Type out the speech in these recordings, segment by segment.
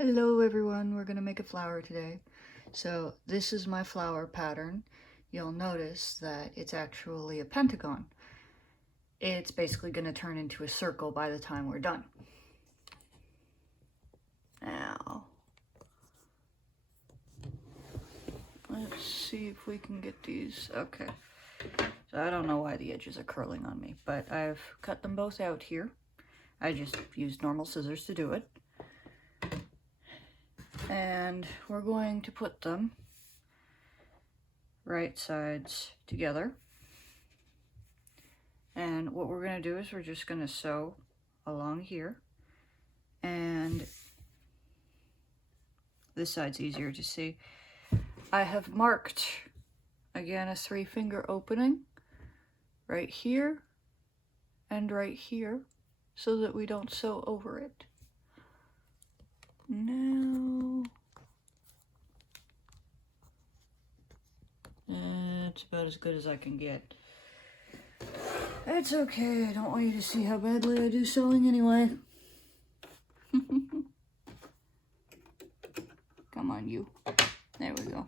Hello everyone, we're gonna make a flower today. So this is my flower pattern. You'll notice that it's actually a pentagon. It's basically gonna turn into a circle by the time we're done. Now, let's see if we can get these. Okay, so I don't know why the edges are curling on me, but I've cut them both out here. I just used normal scissors to do it. And we're going to put them right sides together. And what we're going to do is we're just going to sew along here. And this side's easier to see. I have marked, again, a 3-finger opening right here and right here so that we don't sew over it. Now, that's about as good as I can get. It's okay, I don't want you to see how badly I do sewing anyway. Come on, you. There we go.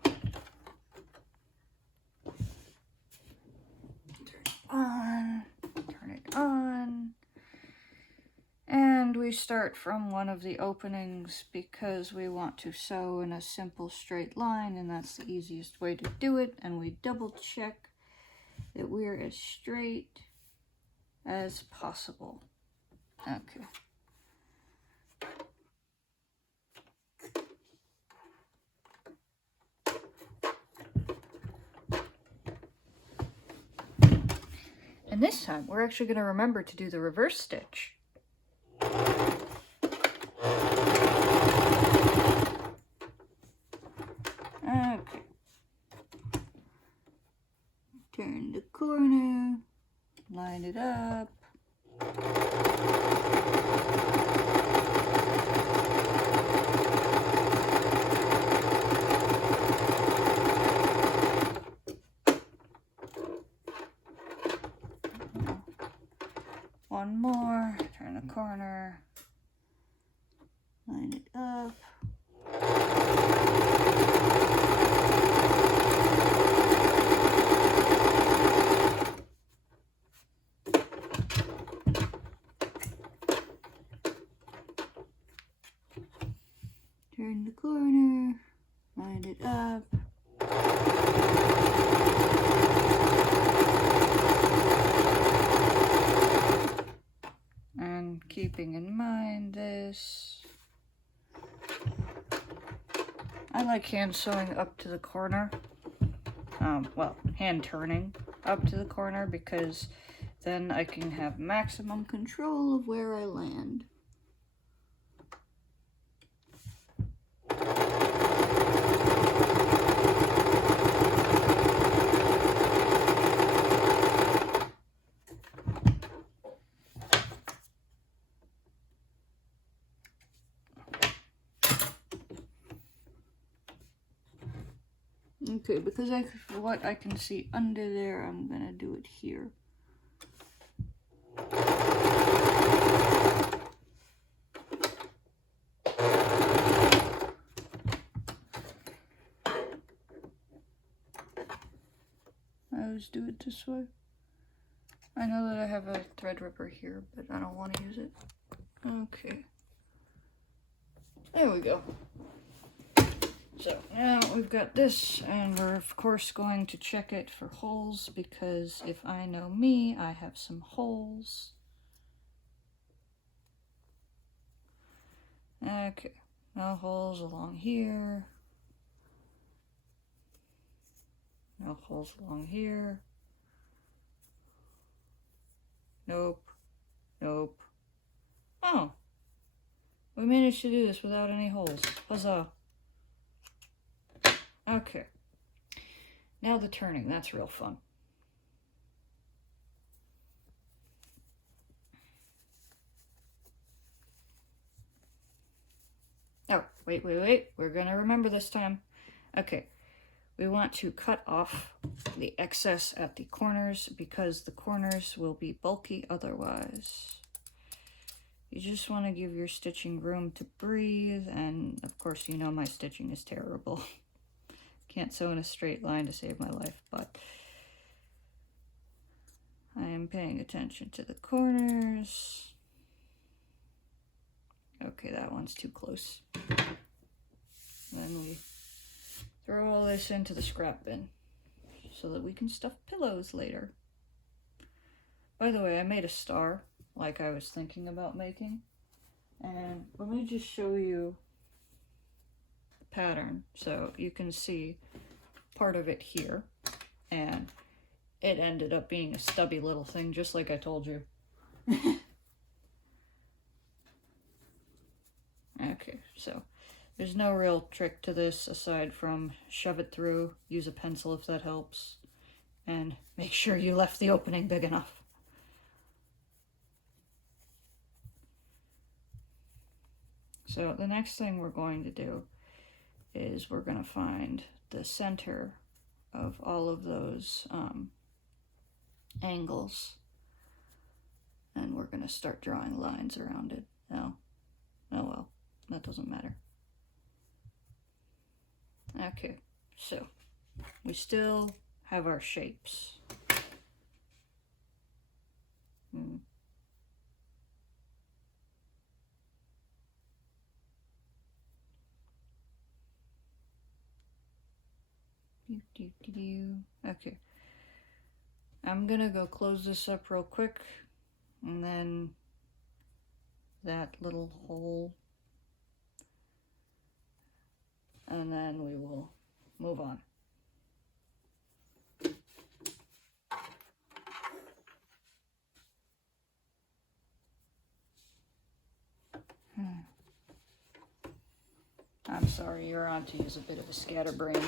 Turn it on. And we start from one of the openings because we want to sew in a simple straight line, and that's the easiest way to do it. And we double check that we're as straight as possible. Okay. And this time, we're actually going to remember to do the reverse stitch. Okay. Turn the corner, line it up. One more, turn the corner, line it up. Turn the corner, line it up. And keeping in mind this, I like hand sewing up to the corner. Well, hand turning up to the corner because then I can have maximum control of where I land. Okay, because what I can see under there, I'm gonna do it here. I always do it this way. I know that I have a thread ripper here, but I don't want to use it. Okay. There we go. So now we've got this, and we're of course going to check it for holes, because if I know me, I have some holes. Okay, no holes along here. No holes along here. Nope. Nope. Oh. We managed to do this without any holes. Huzzah. Okay. Now the turning. That's real fun. Oh, wait. We're gonna remember this time. Okay. We want to cut off the excess at the corners because the corners will be bulky otherwise. you just want to give your stitching room to breathe, and of course you know my stitching is terrible. Can't sew in a straight line to save my life, but I am paying attention to the corners. Okay, that one's too close. Then we throw all this into the scrap bin so that we can stuff pillows later. By the way, I made a star like I was thinking about making. And let me just show you the pattern so you can see part of it here. And it ended up being a stubby little thing, just like I told you. Okay, so there's no real trick to this aside from shove it through, use a pencil if that helps, and make sure you left the opening big enough. So the next thing we're going to do is we're going to find the center of all of those angles, and we're going to start drawing lines around it. Oh well, that doesn't matter. Okay, so we still have our shapes. Okay, I'm gonna go close this up real quick, and then that little hole, and then we will move on. I'm sorry, your auntie is a bit of a scatterbrain.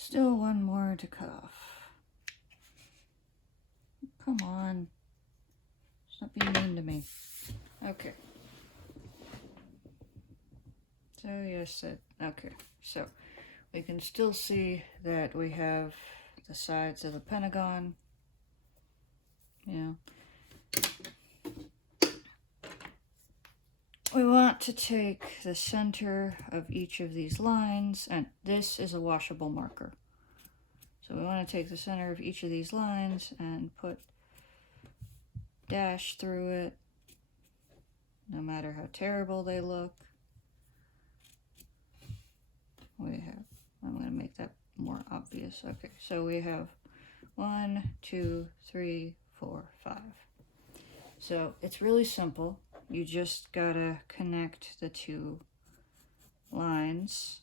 Still one more to cut off. Come on. Stop being mean to me. Okay. So yes, okay. So we can still see that we have the sides of the pentagon. Yeah. We want to take the center of each of these lines, and this is a washable marker. So we want to take the center of each of these lines and put dash through it, no matter how terrible they look. I'm going to make that more obvious. Okay, so we have 1, 2, 3, 4, 5. So it's really simple. You just gotta connect the two lines,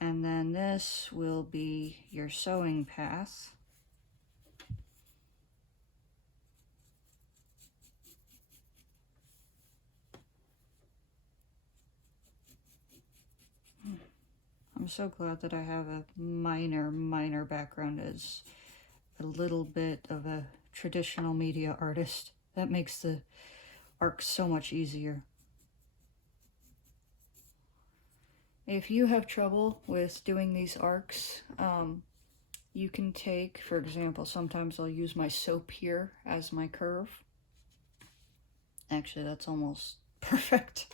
and then this will be your sewing path. I'm so glad that I have a minor background as a little bit of a traditional media artist. That makes the arc so much easier. If you have trouble with doing these arcs, you can take, for example, sometimes I'll use my soap here as my curve. Actually, that's almost perfect.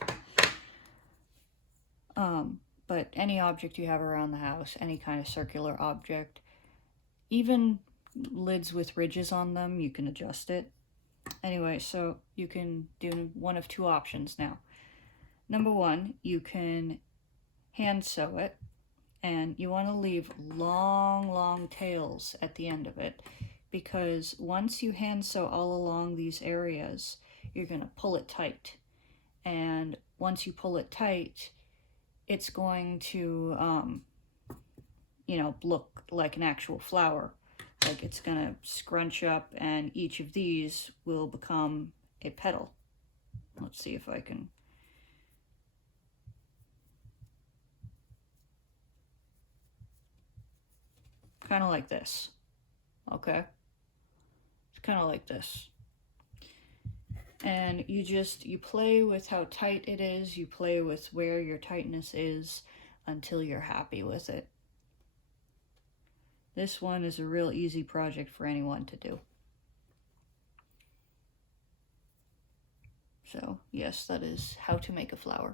But any object you have around the house, any kind of circular object, even lids with ridges on them, you can adjust it. Anyway, so you can do one of two options now. Number one, you can hand sew it, and you want to leave long tails at the end of it, because once you hand sew all along these areas, you're going to pull it tight. and once you pull it tight, it's going to, you know, look like an actual flower. Like it's gonna scrunch up, and each of these will become a petal. Let's see if I can. Kind of like this, okay? It's kind of like this. And you play with how tight it is, you play with where your tightness is until you're happy with it. This one is a real easy project for anyone to do. So yes, that is how to make a flower.